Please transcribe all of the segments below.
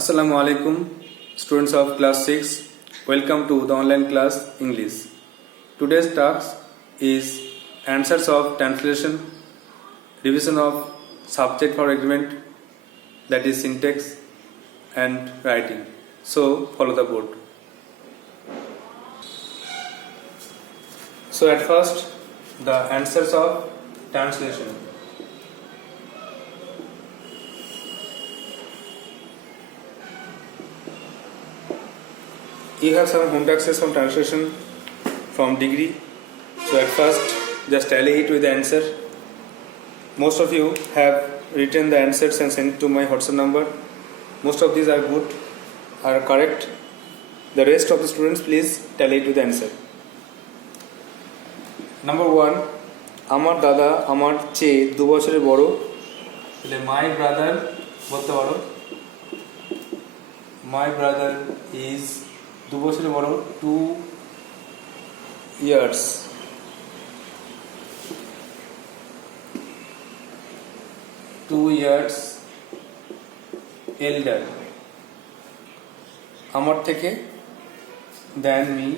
Assalamu alaikum, students of class 6. Welcome to the online class English. Today's task is answers of translation, revision of subject for agreement, that is syntax and writing. So follow the board. So at first, the answers of translation. You have some home taxes from translation from degree. So at first, just tally it with the answer. Most of you have written the answers and sent to my WhatsApp number. Most of these are good, are correct. The rest of the students, please tally it with the answer. Number 1, আমার দাদা আমার চেয়ে 2 বছরের বড়, তাহলে my brother বলতে পারো, my brother is 2 বছরের বড়, 2 years. Elder, আমার থেকে than me,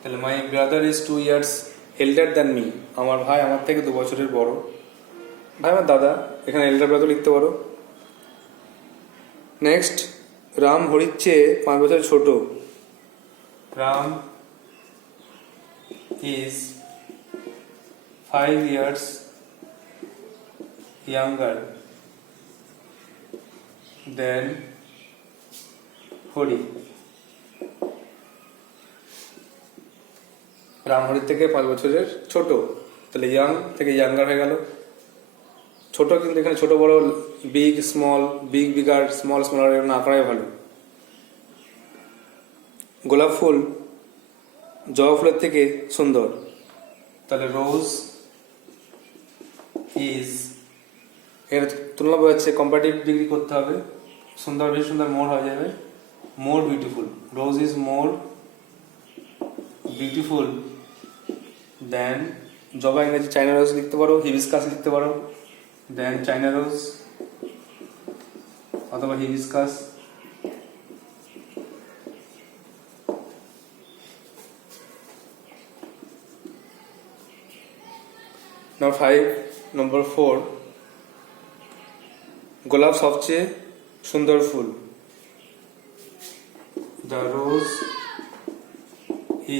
তাহলে my brother is 2 years elder than me. আমার ভাই আমার থেকে 2 বছরের বড়, ভাই আমার দাদা, এখানে elder brother লিখতে পারো. নেক্সট, রাম হরির চেয়ে 5 বছর ছোট. রাম is 5 years younger than হরি. রাম হরির থেকে 5 বছরের ছোট, তাহলে ইয়াং থেকে ইয়াঙ্গার হয়ে গেল. ছোট কিন্তু এখানে ছোট বড়, big small, big bigger, small smaller না করাই ভালো. গোলাপ ফুল জবা ফুলের থেকে সুন্দর, তাহলে রোজ ইজ, এর তুলনা বোঝাচ্ছে, কম্পারেটিভ ডিগ্রি করতে হবে. সুন্দর বেশি সুন্দর মোর হয়ে যাবে, more beautiful. Rose is more beautiful দেন, জবা ইংরেজি চাইনা রোজ লিখতে পারো, হিবিস্কাস লিখতে পারো, দেন চাইনা রোজ অথবা হিবিস্কাস. নম্বর 4, গোলাপ সবচেয়ে সুন্দর ফুল. The rose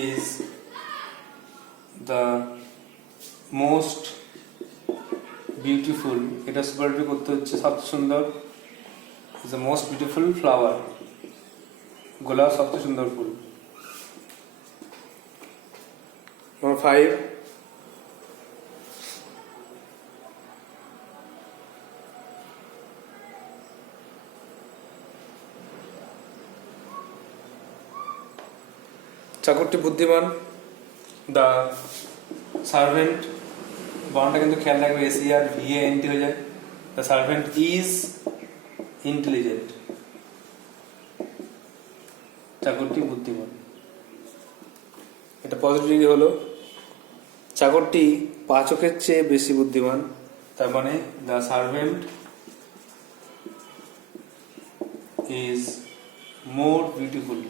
is the most beautiful, এটা সুপারটিভ করতে হচ্ছে, সবচেয়ে সুন্দর, is the most beautiful flower. গোলাপ সবচেয়ে সুন্দর ফুল. নম্বর 5, চাকরটি বুদ্ধিমান. দ্য সার্ভেন্ট, বানানটা কিন্তু খেয়াল রাখবে, এসি আর VANT হয়ে যায়. দ্য সার্ভেন্ট ইজ ইন্টেলিজেন্ট, চাকরটি বুদ্ধিমান. এটা পজিটিভ হলো. চাকরটি 5 চোখের চেয়ে বেশি বুদ্ধিমান, তার মানে the servant is more beautiful,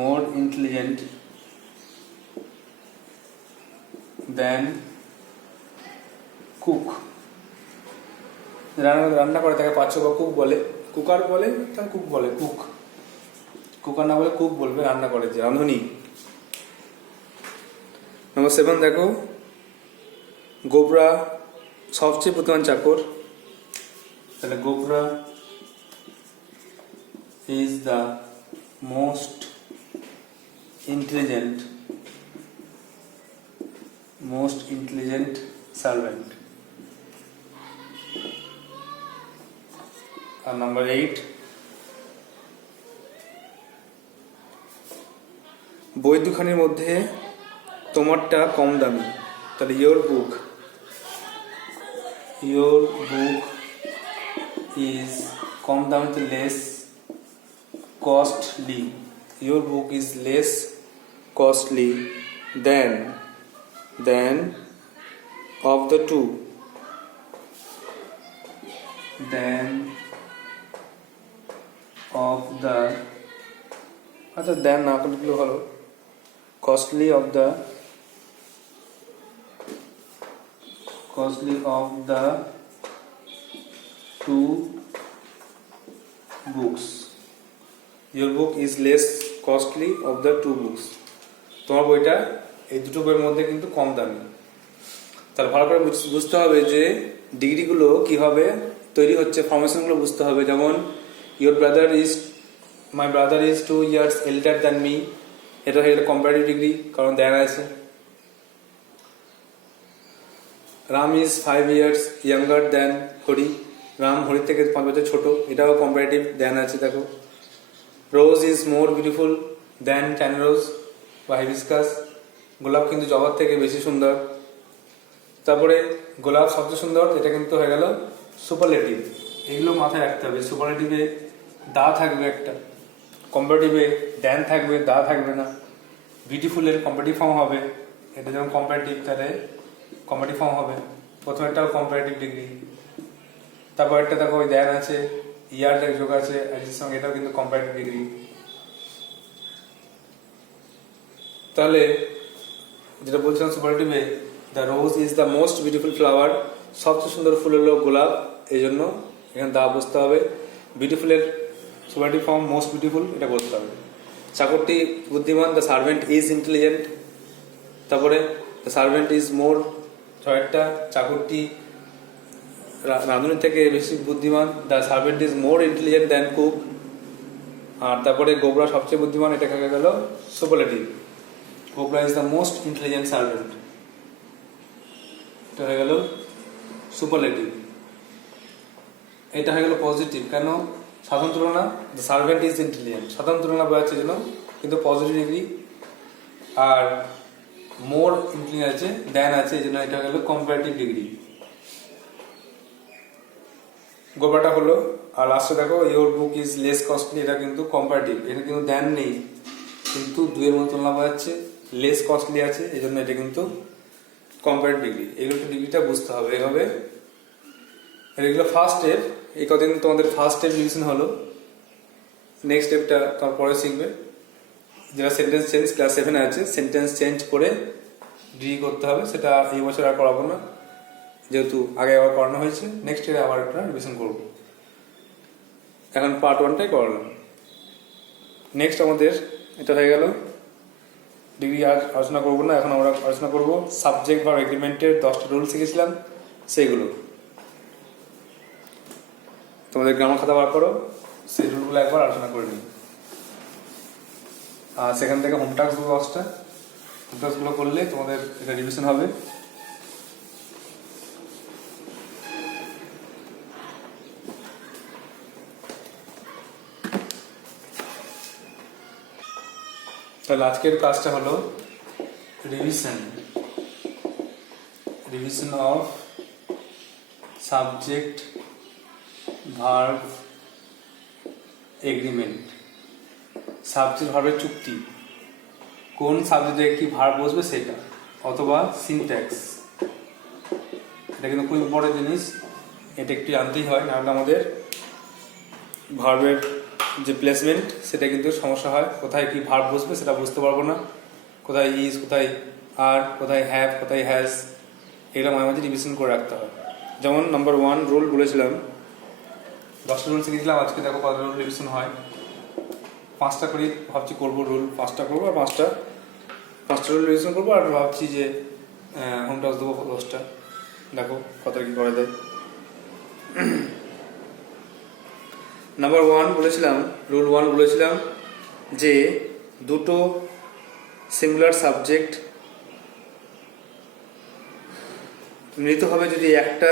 more intelligent than cook. রান্না করে তাকে পাঁচ বা কুক বলে, কুকার বলে, তাকে কুক বলে, কুক. কুকার না বলে কুক বলবে, রান্না করে যে রাঁধুনি. নম্বর 7 দেখো, গোবরা সবচেয়ে বুদ্ধিমান চাকর, তাহলে Gobra is the most intelligent servant. And number 8, বই দুখানির মধ্যে তোমারটা কম দামি, তাহলে your book is কম দামি, তো less costly. Your book is less costly than of the two. than of the আচ্ছা দেন না করলে হলো costly of the two books. Your book is less costly of the two books. তোমার বইটা এই দুটো বইয়ের মধ্যে কিন্তু কম দামি। তাহলে ভালো করে বুঝতে হবে যে ডিগ্রিগুলো কিভাবে তৈরি হচ্ছে, ফর্মেশনগুলো বুঝতে হবে। যেমন my brother is 2 years elder than me, এটা হয়ে গেলে কম্পারেটিভ ডিগ্রি, কারণ দেন আছে। রাম ইজ 5 years younger than হরি, রাম হরির থেকে 5 বছর ছোট, এটাও কম্পারেটিভ দেন আছে। দেখো রোজ ইজ মোর বিউটিফুল দেন ট্যানরোজ বা হাইবিস্কাস, গোলাপ কিন্তু জবার থেকে বেশি সুন্দর। তারপরে গোলাপ সবচেয়ে সুন্দর, এটা কিন্তু হয়ে গেল সুপারলেটিভ। এগুলো মাথায় রাখতে হবে। সুপারলেটিভে দা থাকবে একটা, কম্পারেটিভে দেন থাকবে, দা থাকবে না। বিউটিফুলের কম্পারেটিভ ফর্ম হবে, এটা যেমন কম্পারেটিভ তাহলে কম্পারেটিভ ফর্ম হবে। প্রথমেরটাও কম্পারেটিভ ডিগ্রি, তারপর একটা দেখো ওই দেন আছে, ইয়ার যোগ আছে এর সঙ্গে, এটাও কিন্তু কম্পারেটিভ ডিগ্রি। তাহলে যেটা বলছিলাম সুপারলেটিভে, the rose is the most beautiful flower, সবচেয়ে সুন্দর ফুল হলো গোলাপ, এই জন্য এখানে দা বসতে হবে। বিউটিফুলের সুপারলেটিভ ফর্ম মোস্ট বিউটিফুল, এটা বলতে হবে। চাকরটি বুদ্ধিমান, দ্য সার্ভেন্ট ইজ ইন্টেলিজেন্ট। তারপরে দ্য সার্ভেন্ট ইজ মোর, ছয়টা চাকরটি রাঁধুনি থেকে বেশি বুদ্ধিমান, the servant is more intelligent than cook. আর তারপরে গোবরা সবচেয়ে বুদ্ধিমান, এটা হয়ে গেল superlative. Gobra is the most intelligent servant, এটা হয়ে গেল সুপারলেটিভ। এটা হয়ে গেল পজিটিভ। কেন? সাধারণ তুলনা, দ্য সার্ভেন্ট ইজ ইন্টেলিজেন্ট, সাধারণ তুলনা বোঝাচ্ছে জন্য কিন্তু পজিটিভ ডিগ্রি। আর মোর ইন্টেলিজেন্ট আছে, দেন আছে, এই জন্য এটা হয়ে গেল কম্পারেটিভ ডিগ্রি। গোবরাটা হলো। আর লাস্টে দেখো your book is less costly, এটা কিন্তু কম্পারেটিভ, এটা কিন্তু দেন নেই, কিন্তু দুয়ের মতো তুলনা বোঝাচ্ছে, লেস কস্টলি আছে, এই জন্য এটা কিন্তু কম্পারেটিভ ডিগ্রি। এগুলো ডিগ্রিটা বুঝতে হবে এভাবে। এগুলো ফার্স্ট স্টেপ। এই কদিন তোমাদের ফার্স্ট স্টেপ রিভিশন হলো। নেক্সট স্টেপটা তোমার পরে শিখবে, যেটা সেন্টেন্স চেঞ্জ ক্লাস 7 আছে, সেন্টেন্স চেঞ্জ করে ডিগ্রি করতে হবে। সেটা এই বছর আর করাবো না, যেহেতু আগে আবার করানো হয়েছে। নেক্সট ইয়ারে আবার একটা রিভিশন করব। এখন পার্ট 1টাই করালাম। নেক্সট আমাদের এটা হয়ে গেল ডিগ্রি। আর আলোচনা করবো না, এখন আমরা আলোচনা করব সাবজেক্ট বা এগ্রিমেন্টের 10টা রুল শিখেছিলাম সেইগুলো। তোমাদের গ্রামার খাতা বার করো, সেই রুলগুলো একবার আলোচনা করে নিই। আর সেখান থেকে হোম টাস্কগুলো 10টা, হোম টাস্কগুলো করলে তোমাদের এটা রিভিশন হবে। তাহলে আজকের কাজটা হলো revision of subject verb agreement. Subject ভার্বের চুক্তি, কোন সাবজেক্টে কি ভার্ব বসবে সেটা, অথবা সিনট্যাক্স। এটা কিন্তু খুব ইম্পর্টেন্ট জিনিস, এটা একটু জানতেই হয়, নাহলে আমাদের ভার্বের যে প্লেসমেন্ট সেটা কিন্তু সমস্যা হয়। কোথায় কি ভার্ব বসবে সেটা বুঝতে পারবো না, কোথায় ইজ, কোথায় আর, কোথায় হ্যাভ, কোথায় হ্যাজ, এগুলো মাঝে মাঝে রিভিশন করে রাখতে হয়। যেমন নাম্বার 1 রুল বলেছিলাম, 10টা রুল শিখেছিলাম। আজকে দেখো কত রুল রিভিশন হয়। 5টা করে ভাবছি করবো রুল, 5টা করবো, আর 5টা রুল রিভিশন করবো। আর ভাবছি যে হোম টাস্ক দেবো 10টা, দেখো কত কি করা যায়। নাম্বার 1 বলেছিলাম, রুল 1 বলেছিলাম যে দুটো সিঙ্গুলার সাবজেক্ট মিলিত হবে যদি একটা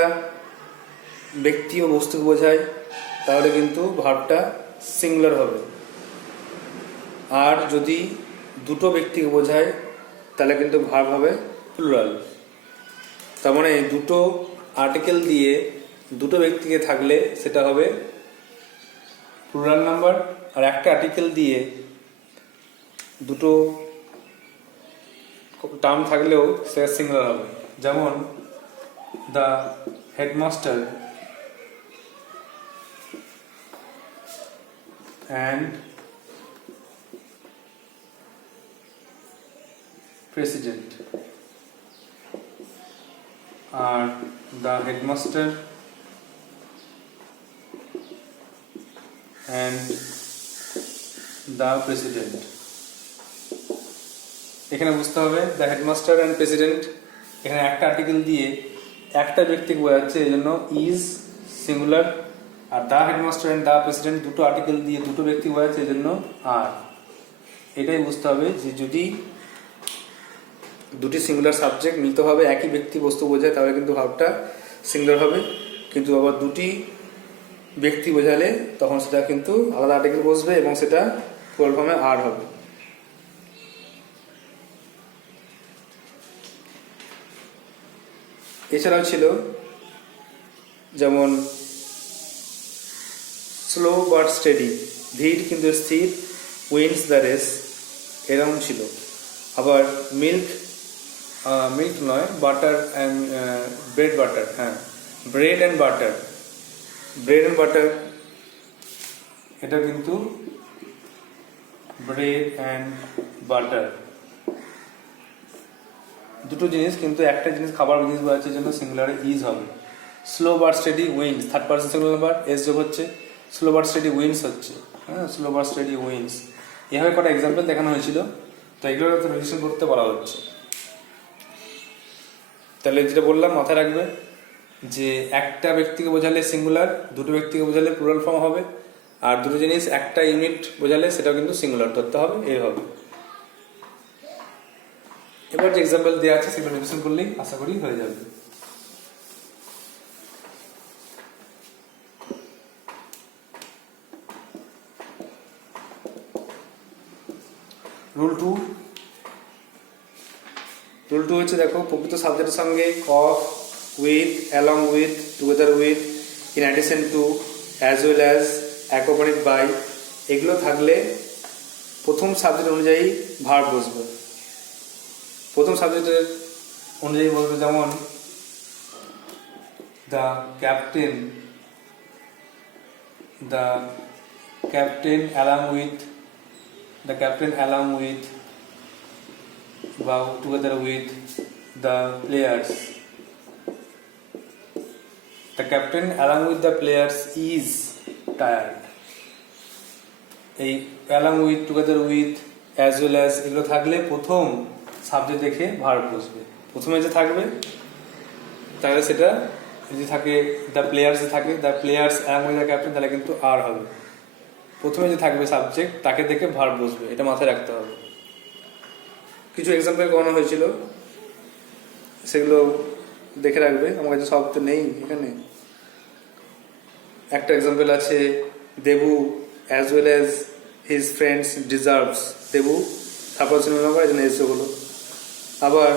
ব্যক্তি ও বস্তুকে বোঝায়, তাহলে কিন্তু ভার্বটা সিঙ্গুলার হবে। আর যদি দুটো ব্যক্তিকে বোঝায় তাহলে কিন্তু ভার্ব হবে প্লুরাল। তার মানে দুটো আর্টিকেল দিয়ে দুটো ব্যক্তিকে থাকলে সেটা হবে প্লুরাল নাম্বার, আর একটা আর্টিকেল দিয়ে দুটো টার্ম থাকলেও সেটা সিঙ্গুলার হবে। যেমন the headmaster and president are the headmaster and the president. এখানে বুঝতে হবে দ্য হেডমাস্টার অ্যান্ড প্রেসিডেন্ট, এখানে একটা আর্টিকেল দিয়ে একটা ব্যক্তিকে বোঝাচ্ছে, এই জন্য is singular. Are the headmaster and the president দুটো আর্টিকেল দিয়ে দুটো ব্যক্তি বোঝাচ্ছে, এই জন্য আর। এটাই বুঝতে হবে যে যদি দুটি সিঙ্গুলার সাবজেক্ট মিলিতভাবে একই ব্যক্তি বস্তু বোঝায় তাহলে কিন্তু ভাবটা সিঙ্গুলার হবে, কিন্তু আবার দুটি ব্যক্তি বোঝালে তখন সেটা কিন্তু আলাদা আর্টিকেল বসবে এবং সেটা ফুল ফর্মে আর হবে। এছাড়াও ছিল যেমন স্লো বাট স্টেডি, ধীর কিন্তু স্থির, উইন্স দ্য রেস, এরকম ছিল। আবার মিল্ক নয়, বাটার অ্যান্ড ব্রেড বাটার, হ্যাঁ ব্রেড অ্যান্ড বাটার, এটা কিন্তু ব্রেড অ্যান্ড বাটার দুটো জিনিস, কিন্তু একটা জিনিস খাবার জিনিস বোঝাচ্ছে জন্য সিঙ্গুলারে ইজ হবে। Slow but steady wins, third person singular number, s যোগ হচ্ছে, স্লো বাট স্টেডি উইন্স হচ্ছে, হ্যাঁ স্লো বাট স্টেডি উইন্স। এভাবে কটা এক্সাম্পল দেখানো হয়েছিল, তো এগুলো রিভিশন করতে বলা হচ্ছে। তাহলে যেটা বললাম মাথায় রাখবে যে একটা ব্যক্তিকে বোঝালে সিঙ্গুলার, দুটো ব্যক্তিকে বোঝালে প্লুরাল ফর্ম হবে, আর দুটো জিনিস একটা ইউনিট বোঝালে সেটাও কিন্তু সিঙ্গুলার ধরতে হবে, এইভাবে। এবার যে এক্সাম্পল দেওয়া আছে সেগুলো রিভিশন করলেই আশা করি হয়ে যাবে। রুল টু হচ্ছে, দেখো প্রকৃত সাবজেক্টের সঙ্গে of, with, along with, together with, in addition to, as well as, accompanied by, এগুলো থাকলে প্রথম সাবজেক্ট অনুযায়ী ভার্ব বসবে। প্রথম সাবজেক্টের অনুযায়ী বলবে, যেমন দ্য ক্যাপ্টেন অ্যালং উইথ বা together with the players, the captain along with the players is tired. এই along with, together with, as well as এগুলো থাকলে প্রথম সাবজেক্ট দেখে ভার্ব বসবে। প্রথমে যে থাকবে তাহলে সেটা যদি থাকে দ্য প্লেয়ার্স থাকে, the players along with the captain, তাহলে কিন্তু আর হবে। প্রথমে যে থাকবে সাবজেক্ট তাকে দেখে ভার্ব বসবে, এটা মাথায় রাখতে হবে। কিছু এক্সাম্পল করানো হয়েছিল, সেগুলো দেখে রাখবে। আমার কাছে সব তো নেই এখানে। একটা এক্সাম্পল আছে, Debu as well as his friends deserves, Debu তারপর সিনেমা করে জন্য এসে হলো। আবার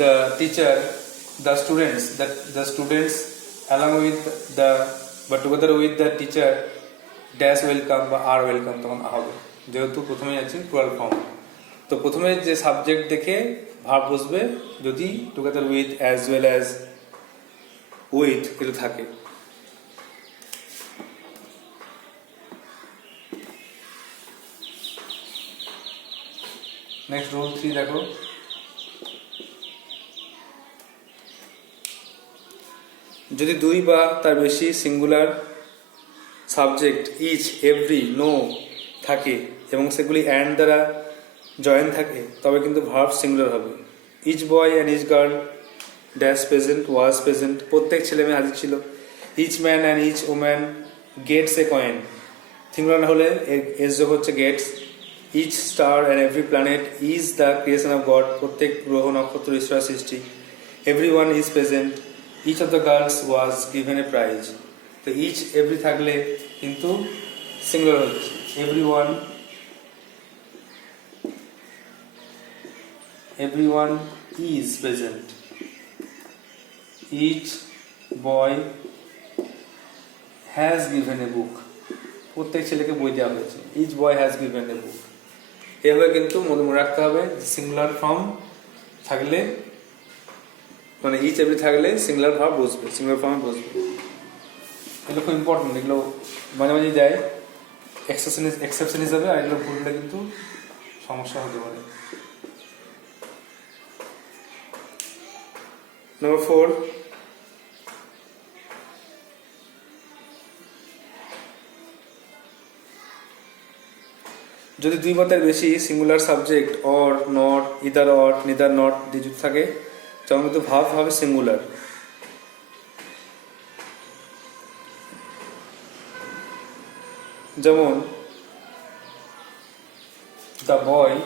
the teacher, the students along with the but together with the teacher dash welcome বা আর ওয়েলকাম, তখন হবে যেহেতু প্রথমে আছে প্লুরাল ফর্ম। তো প্রথমে যে সাবজেক্ট দেখে ভার্ব বসবে যদি together with, as well as, with এগুলো থাকে। নেক্সট রুল 3 দেখো, যদি দুই বা তার বেশি singular subject each, every, no থাকে এবং সেগুলি অ্যান্ড দ্বারা জয়েন থাকে তবে কিন্তু ভার্ব সিঙ্গুলার হবে। Each boy and each girl dash present, was present, প্রত্যেক ছেলে মেয়ে হাজির ছিল। Each man and each woman gets a coin, singular হলে এস যোগ হচ্ছে gets. Each star and every planet is the creation of God, প্রত্যেক গ্রহ নক্ষত্র ঈশ্বরের সৃষ্টি। Everyone is present, each of the girls was given a prize. তো each every থাকলে কিন্তু সিঙ্গুলার হচ্ছে, everyone is present. Each boy has given a book, প্রত্যেক ছেলেকে বই দেওয়া হয়েছে। Each boy has given a book, এভাবে কিন্তু মনে রাখতে হবে সিঙ্গুলার ফর্ম থাকলে মানে ইচ এভরি থাকলে সিঙ্গুলার ভার্ব বসবে, সিঙ্গুলার ফর্মে বসবে। এগুলো খুব ইম্পর্টেন্ট, এগুলো মাঝে মাঝে দেয় এক্সেপশন হিসাবে, আর এগুলো ভুললে কিন্তু সমস্যা হতে পারে। নাম্বার 4, যদি 2 বা তার বেশি singular subject or, not, either or, neither not দিয়ে যুক্ত থাকে তখন কিন্তু ভার্ব হবে সিঙ্গুলার। যেমন the boy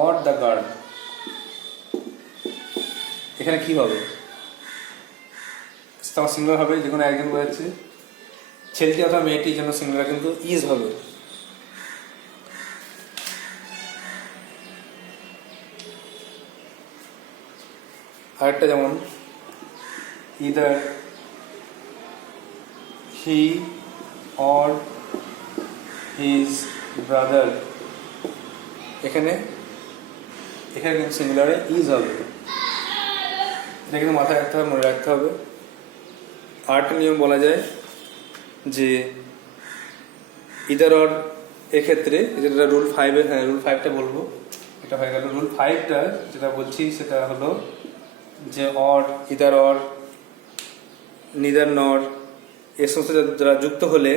or the girl, এখানে কি হবে? তখন সিঙ্গুলার হবে, যে কোনো একজন বোঝাচ্ছে। ছেলেটি অথবা মেয়েটির জন্য সিঙ্গুলার কিন্তু ইজ হবে। আরেকটা যেমন either he or his brother, এখানে কিন্তু সিঙ্গুলারে ইজ হবে। এটা কিন্তু মাথায় রাখতে হবে, মনে রাখতে হবে। আরেকটা নিয়ম বলা যায় যে ইদার অর এক্ষেত্রে, যেটা রুল 5, হ্যাঁ রুল 5টা বলবো, এটা হয়ে গেল। রুল 5টা যেটা বলছি সেটা হলো যে অর, ইদার অর, নিদার নর এর সমস্ত যারা যুক্ত হলে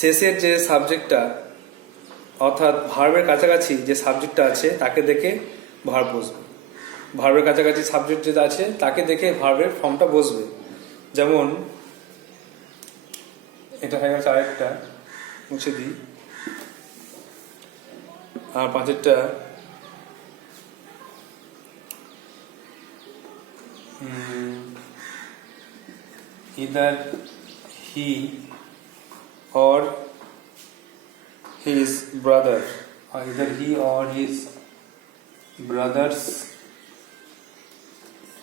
শেষের যে সাবজেক্টটা অর্থাৎ ভার্বের কাছাকাছি যে সাবজেক্টটা আছে তাকে দেখে ভার্ব বসবে। ভার্বের কাছাকাছি সাবজেক্ট যেটা আছে তাকে দেখে ভার্বের ফর্মটা বসবে। যেমন এটা হয়ে গেছে আরেকটা, মুছে দিই। আর 5টা either he or his brother, or either he or his brothers,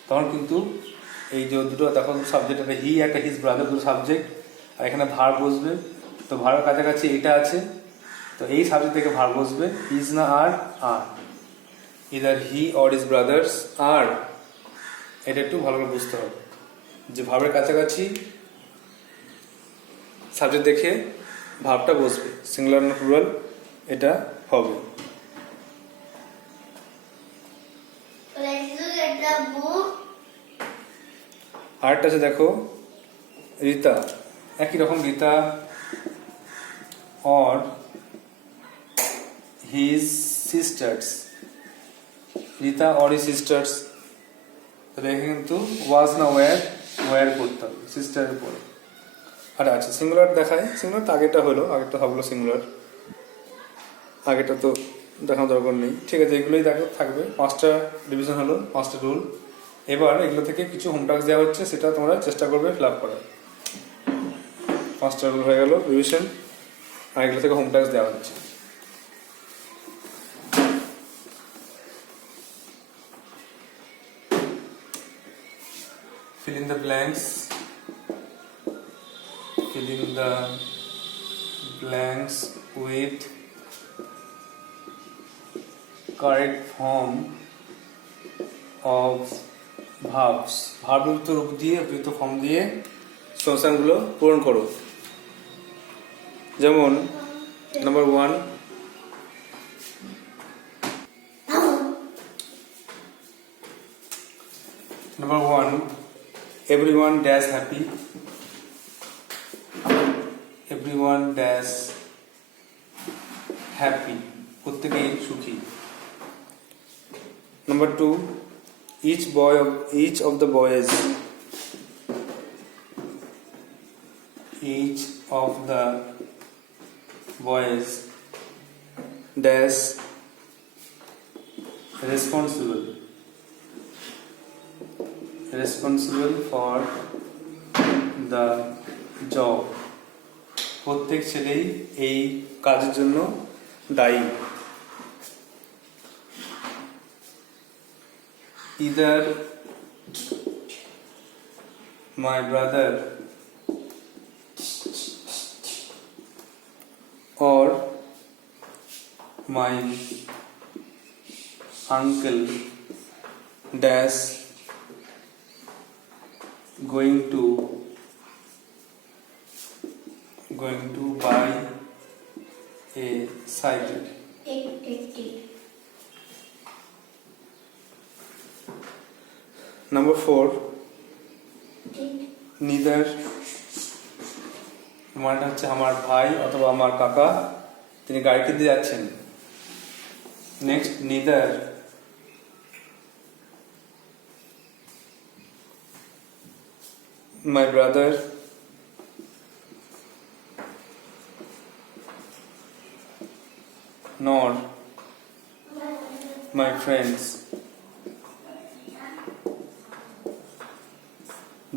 তখন কিন্তু এই যে দুটো দেখো সাবজেক্ট, একটা হি একটা হিজ ব্রাদার, দুটো সাবজেক্ট, আর এখানে ভার্ব বসবে। তো ভার্বের কাছাকাছি এটা আছে, তো এই সাবজেক্ট থেকে ভার্ব বসবে, ইজ না are, are. Either he or his brothers are, এটা একটু ভালো করে বুঝতে হবে যে ভার্বের কাছাকাছি সাবজেক্ট দেখে ভার্বটা বসবে, সিঙ্গুলার না প্লুরাল এটা হবে। আরেকটা আছে দেখো রীতা, একই রকম Rita or his sisters, Rita or his sisters, তাহলে এখানে কিন্তু ওয়াজ না ওয়্যার করতে হবে সিস্টারের পরে। আর আচ্ছা সিঙ্গুলার দেখায়, সিঙ্গুলার তো আগেরটা হলো, আগেরটা সবগুলো সিঙ্গুলার, আগেরটা তো দেখানোর দরকার নেই। ঠিক আছে, এগুলোই দেখো থাকবে। 5টা ডিভিশন হলো, 5টা রুল। এবার এগুলো থেকে কিছু হোম টাস্ক দেওয়া হচ্ছে, সেটা তোমরা চেষ্টা করবে ফিল আপ করার। 5টা রুল হয়ে গেল রিভিশন, আর এগুলো থেকে হোম টাস্ক দেওয়া হচ্ছে। Fill in the blanks. Fill in the blanks with correct form of verbs. ভার্বযুক্ত রূপ দিয়ে, উপযুক্ত ফর্ম দিয়ে সংস্থানগুলো পূরণ করো। যেমন নাম্বার 1, everyone dash happy, everyone dash happy, প্রত্যেকেই সুখী। নাম্বার 2, each of the boys dash responsible for the job, প্রত্যেক ছেলেই এই কাজের জন্য দায়ী। either my brother or my uncle dash going to buy a cycle. Number 4, neither মানে হচ্ছে আমার ভাই অথবা আমার কাকা তিনি গাড়ি কিনতে যাচ্ছেন। Next, neither my brother nor my friends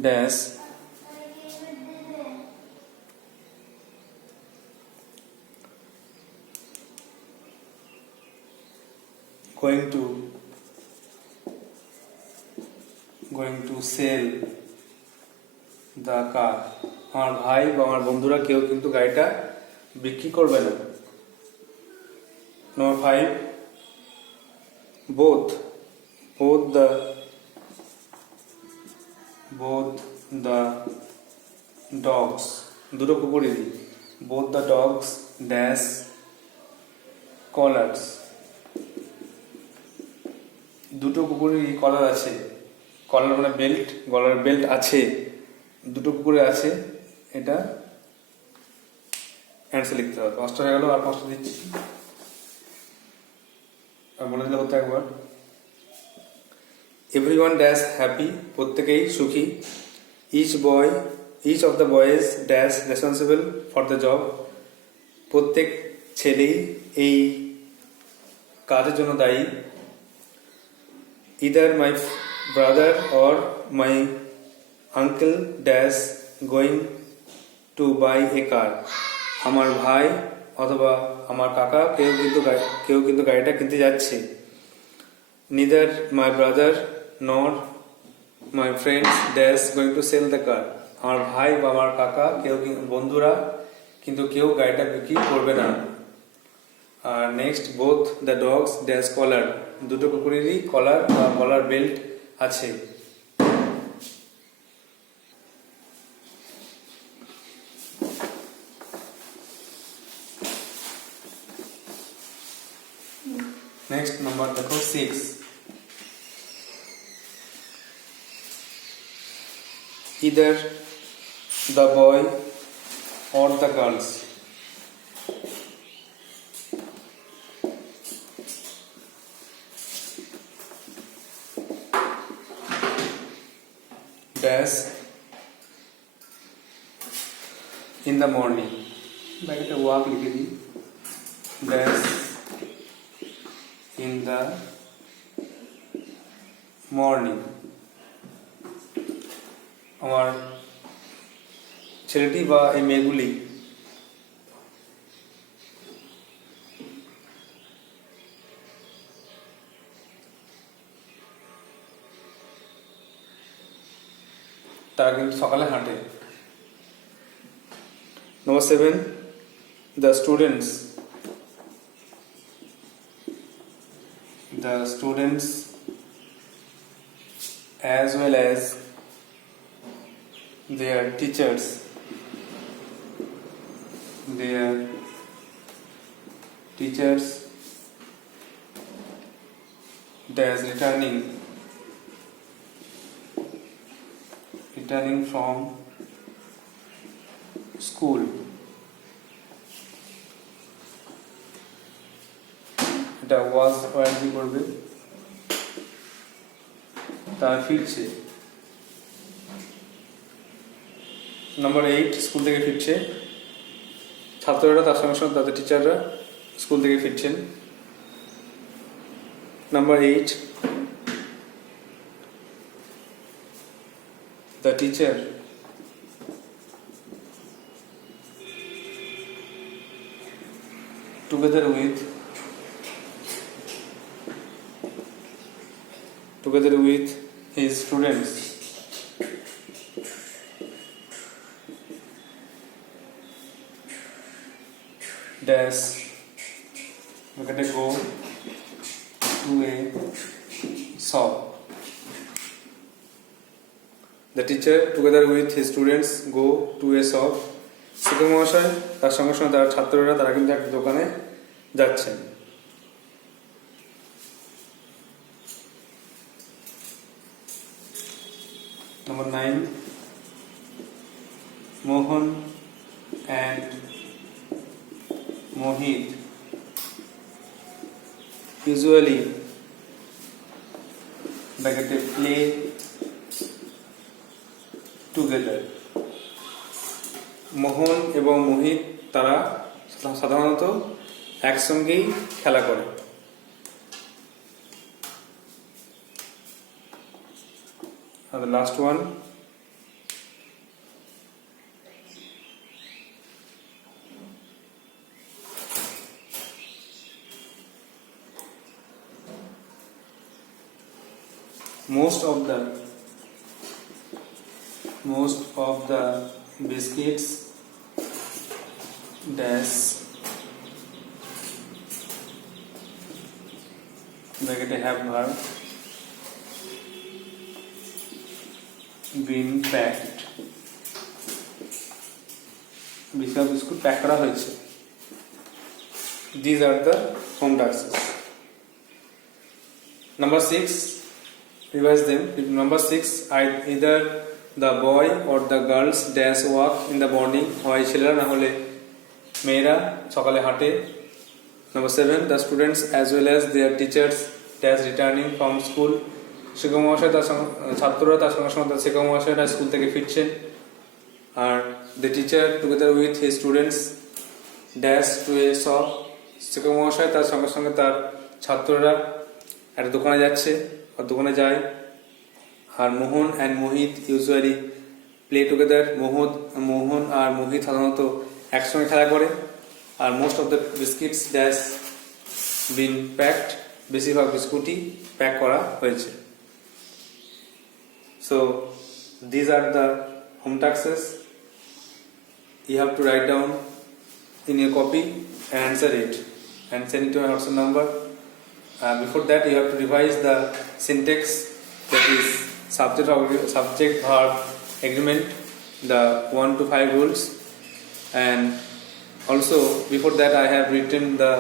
dash going to sell the car. আমার ভাই বা আমার বন্ধুরা কেউ কিন্তু গাড়িটা বিক্রি করবে না। Number 5, both the dogs, দুটো কুকুরেরই, both the dogs dash collars. দুটো কুকুরেরই কলার আছে, কলার মানে বেল্ট, গলার বেল্ট আছে, দুটো কুকুরে আছে, এটা অ্যান্সার লিখতে হবে। 5টা হয়ে গেল, আর 5টা দিচ্ছি, আর বলে দিলে হতো একবার। এভরিওয়ান ড্যাশ হ্যাপি, প্রত্যেকেই সুখী। Each of the boys dash responsible for the job, প্রত্যেক ছেলেই এই কাজের জন্য দায়ী। Either my brother or my uncle dash going to buy a car, আমার ভাই অথবা আমার কাকা কেউ কিন্তু গাড়িটা কিনতে যাচ্ছে। Neither my brother nor my friends dash going to sell the car, আমার ভাই বা আমার কাকা বন্ধুরা কিন্তু কেউ গাড়িটা বিক্রি করবে না। আর next, both the dogs dash collar, দুটো কুকুরেরই কলার বা কলার বেল্ট আছে। নেক্সট নাম্বার দেখো 6, either the boy or the girls dash in the morning, ব্যাকেটে ওয়াক লিখে দিই, dash in the morning, আমার ছেলেটি বা এই মেয়েগুলি তারা কিন্তু সকালে হাঁটে। Number 7, the students as well as their teachers dash returning from school, এটা ওয়াজ ওয়াইজি করবে, তার ফিরছে। নাম্বার 8, স্কুল থেকে ফিরছে, ছাত্ররা তার সঙ্গে সঙ্গে তাদের টিচাররা স্কুল থেকে ফিরছেন। নাম্বার 8, the teacher together with his students dash go to a shop. The teacher together with his students go to a shop. শিক্ষক মহাশয় তার সঙ্গে সঙ্গে তার ছাত্ররা তারা কিন্তু একটা দোকানে যাচ্ছেন। Number 9, Mohan and Mohit usually play together. মোহন এবং মোহিত তারা সাধারণত একসঙ্গেই খেলা করে। And the last one, most of the biscuits dash have been packed. বেশিরভাগ বিস্কুট প্যাক করা হয়েছে। These are the home tasks. Number 6, revise them. Number 6, either the boy or the girls dash walk in the morning. হয় ছেলেরা না হলে মেয়েরা সকালে হাঁটে। Number 7, the students as well as their teachers dash returning from school. শিক্ষক মহাশয় তার ছাত্ররা তার সঙ্গে সঙ্গে শিক্ষক মহাশয়রা স্কুল থেকে ফিরছেন। আর the teacher together with his students dash to a shop. শিক্ষক মহাশয় তার সঙ্গে সঙ্গে তার ছাত্ররা একটা দোকানে যাচ্ছে আর দোকানে যায়। আর Mohan and Mohit usually play together. Mohan আর মোহিত সাধারণত একসঙ্গে খেলা করে। আর most of the biscuits dash been packed, বেশিরভাগ বিস্কুটই প্যাক করা হয়েছে। So these are the home tasks. You have to write down in your copy and answer it and send it to my WhatsApp number. Before that, you have to revise the syntax, that is subject verb agreement, the 1 to 5 rules, and also before that I have written the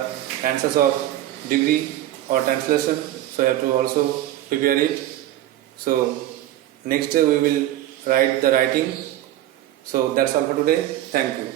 answers of degree or translation, so you have to also prepare it. So next day we will write the writing. So that's all for today. Thank you.